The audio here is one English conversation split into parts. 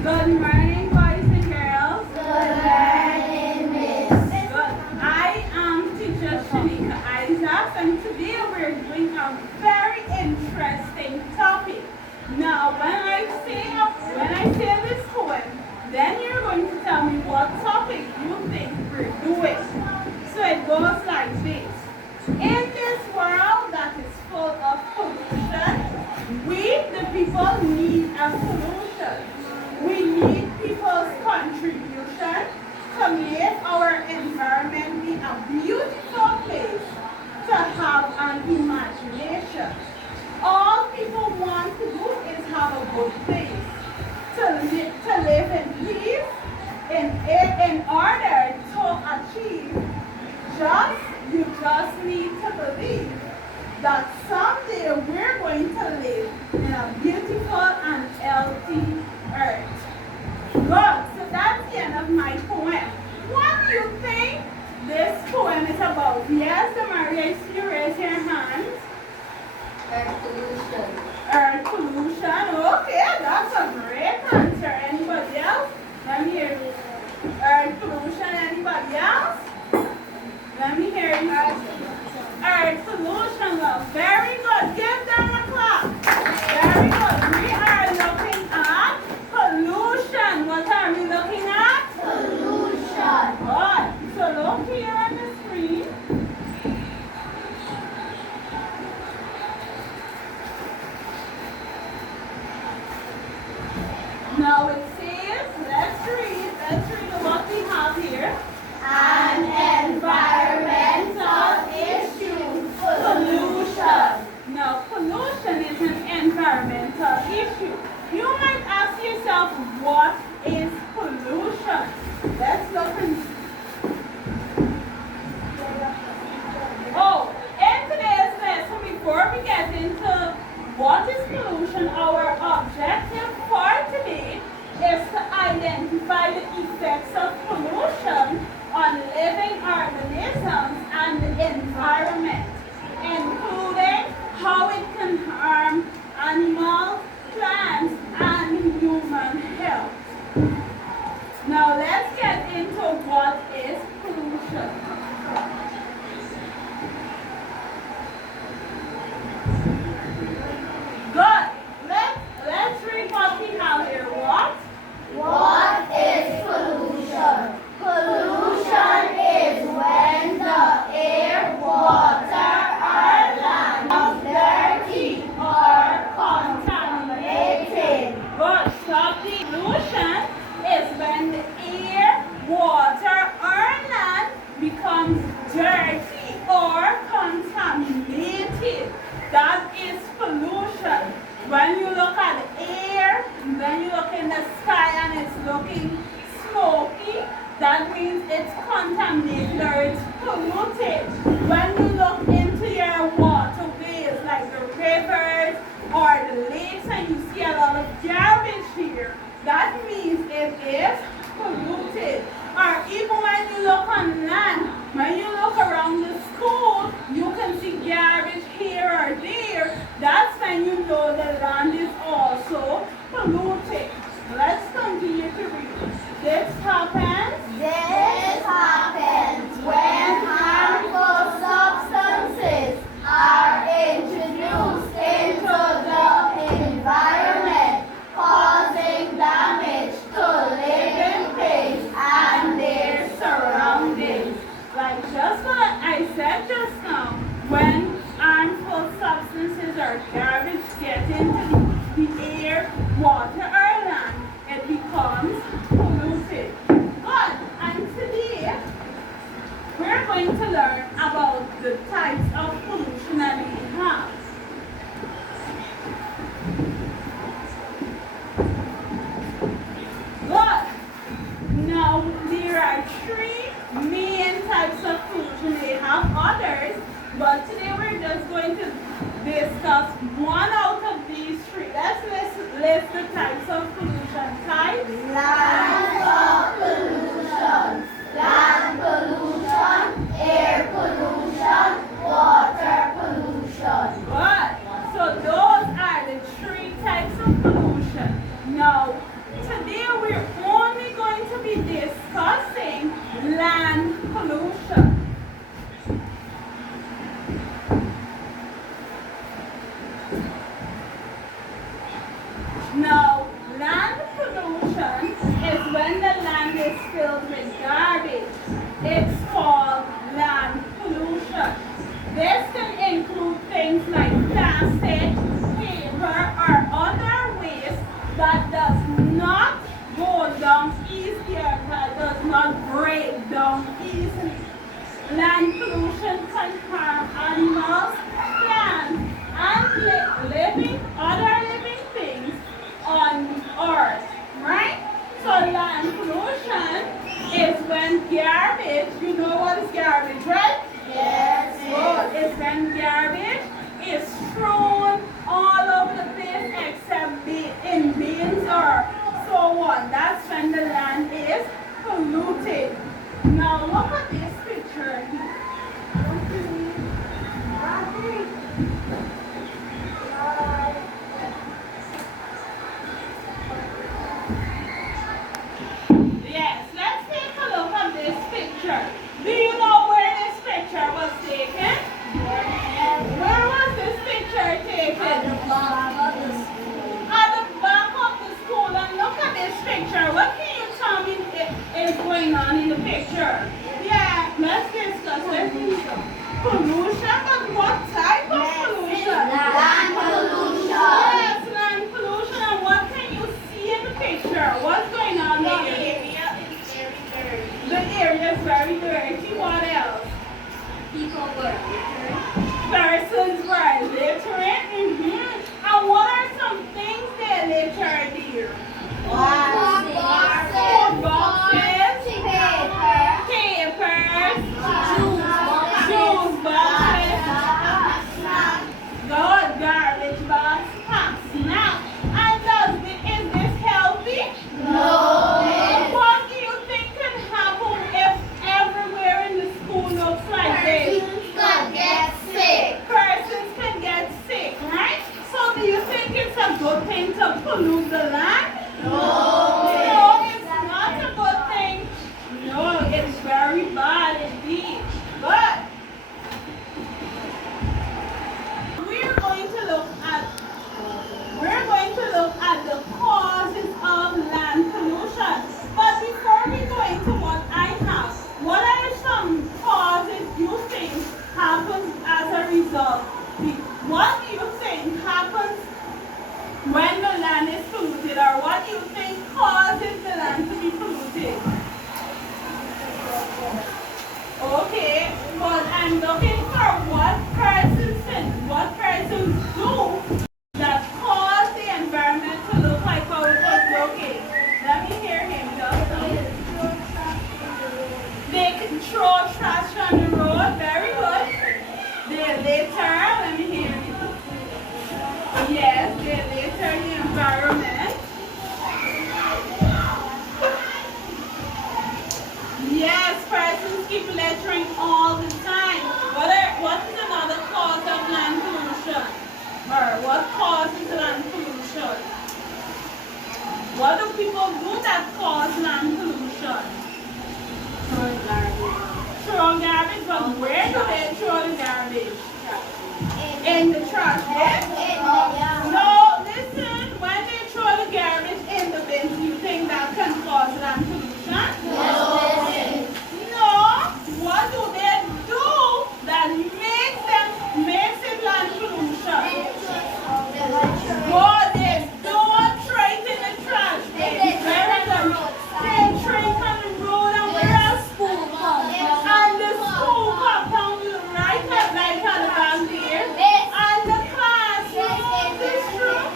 Good morning, boys and girls. Good morning, Miss. Good. I am teacher Shanika Isaac, and today we're doing a very interesting topic. Now, when I say this poem, then you're going to tell me what topic you think we're doing. So it goes like this. In this world that is full of pollution, we, the people, need a solution. We need people's contribution to make our environment be a beautiful place to have an imagination. All people want to do is have a good place to live in peace in order to achieve. You just need to believe that someday we're going to live in a beautiful and healthy earth. Good. So that's the end of my poem. What do you think this poem is about? Yes, the Maria, I see you raise your hands. Air pollution. Earth pollution. Okay, that's a great answer. Anybody else? Let me hear you. Earth pollution. Anybody else? Let me hear you. Earth pollution. Well, very good. Give them a clap. Very good. We are looking at pollution. What are we looking at? Pollution. Good. So look here on the screen. Now it says, let's read what we have here. An environmental issue. Pollution. Now, pollution is an environmental issue. You might ask yourself, what is pollution? Let's look and see. Oh, in today's lesson, before we get into what is pollution, our objective for today is to identify the effects of pollution on living organisms and the environment, including how it can harm animals, plants, and human health. Now let's get into what is pollution. Good. Let's read what we have here. What is pollution? Pollution is when the air, water, or land is dirty or contaminated. Good. Stop. The pollution is when the air, water, or land becomes dirty or contaminated. That is pollution. When you look at the air, when you look in the sky and it's looking smoky, that means it's contaminated or it's polluted. When you look into your waterways like the rivers or the lakes and you see a lot of garbage here, that means it is polluted. Or even when you look on land, when you look around the school, you can see garbage here or there. That's when you know the land is also polluted. Let's continue to read. This happens When harmful substances are introduced into the environment, causing damage to living things and their surroundings. like just what I said just now. When harmful substances or garbage get into the air, water, or land, it becomes polluted. Good. And when the land is filled with garbage. It's called land pollution. This can include things like plastic, paper, or other waste that does not go down easier, that does not break down easily. Land pollution can harm animals, plants, and other living things on earth, right? So land pollution is when garbage, you know what is garbage, right? Yes. So it's when garbage is thrown all over the place except in bins or so on. That's when the land is polluted. Now look at this picture here. Yes, let's take a look at this picture. Do you know where this picture was taken? Where was this picture taken? At the back of the school. And look at this picture. What can you tell me is going on in the picture? Yeah, let's discuss it. Pollution, but what type of pollution? Land pollution. Yes, land pollution. And what can you see in the picture? What's going on there? The area is very dirty. What else? People were Persons were littering. And what are some things they litter dear? boxes, Boxes, papers, shoes boxes, good garbage box, snacks. And is this healthy? What do you think can happen if everywhere in the school looks like this? Persons can get sick, right? So do you think it's a good thing to pollute the land? No, it's not a good thing. No, it's very bad indeed. But we're going to look at the causes of land pollution. But before we go into what I have, what are some causes you think happens as a result? What do you think happens when the land is polluted, or what do you think causes the land to be polluted? Okay, but I'm looking for what persons do that cause the environment to look like how it was looking. Let me hear him. They can throw trash on the road. Very good. They litter. Let me hear you. Yes, they litter the environment. Yes, persons keep littering all the time. What is another cause of land pollution? Or what causes land pollution? What do people do that cause land pollution? Throw garbage, but where do they throw the garbage? In the trash bin? No, listen, when they throw the garbage in the bin, do you think that can cause land pollution? No. What do they do that makes it land pollution? Oh, they don't throw it in the trash bin. Very good. They throw it on the road, and where else? And the school compound right at the back there. And the classroom, this room.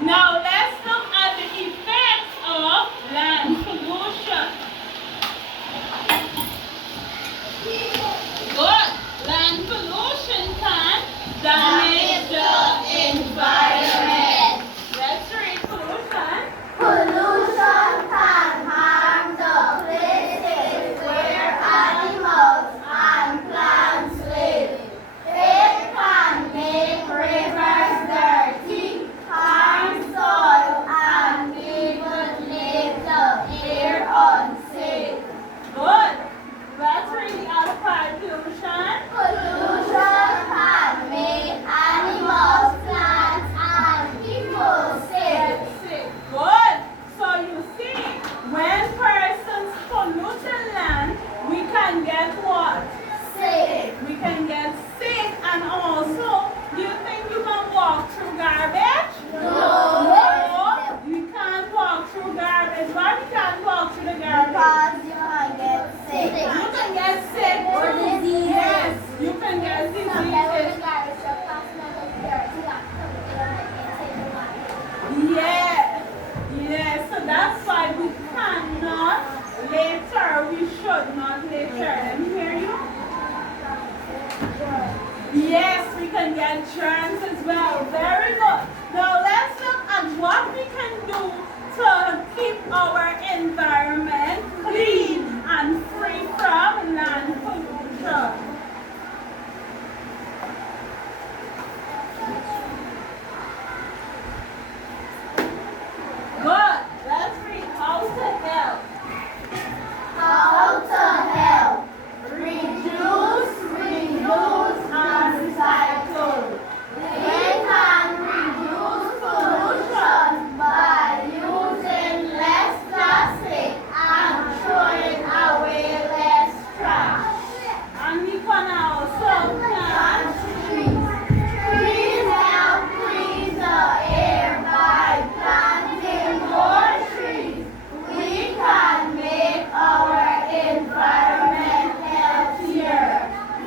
Now let's look at the effects of land pollution. Good. Land pollution can damage the environment. Let's read pollution. Pollution can harm the places where animals and plants live. It can make rivers dirty, harm soil, and even make the air unsafe. Good. Let's read the other part. Pollution. Pollution can make animals, plants, and people sick. Good. So you see, when persons pollute the land, we can get what? Sick. We can get sick, and also, do you think you can walk through garbage? No. You can't walk through garbage. Why you can't walk through the garbage? Because you can get sick. You can get sick. Or diseases. Yes, you can get diseases. Yes. Yes, so that's why we cannot litter. We should not litter. Let me hear you. Yes, we can get germs as well. Very good. Now let's look at what we can do to keep our environment clean and free from land pollution. Good. Let's read how to help. How to help? Reduce, reuse, and recycle. We can reduce pollution by using less plastic and throwing away less trash. And we can also plant Trees. Trees help clean the air by planting more trees. We can make our environment healthier.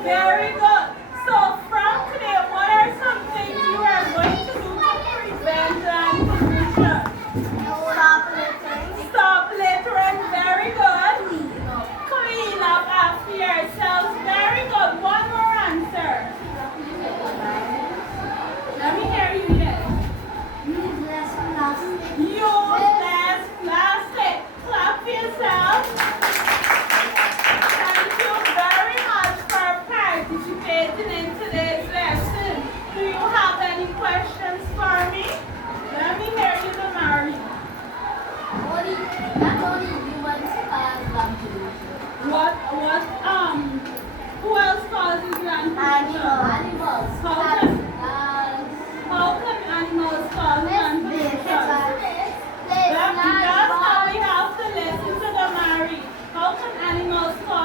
Very good. So from today, what are some things you are going to do to prevent land pollution? Stop littering. Stop littering. Very good. Clean up after yourselves. Very good. One more answer. Let me hear you. Yes. Use less plastic. Use less plastic. Clap for yourself. Thank you very much for participating in today's lesson. Do you have any questions for me? Let me hear you, Damari. Not only humans cause land pollution. Who else causes land pollution? Animals. How can animals cause land pollution? Just now we have to listen to Damari. How can animals cause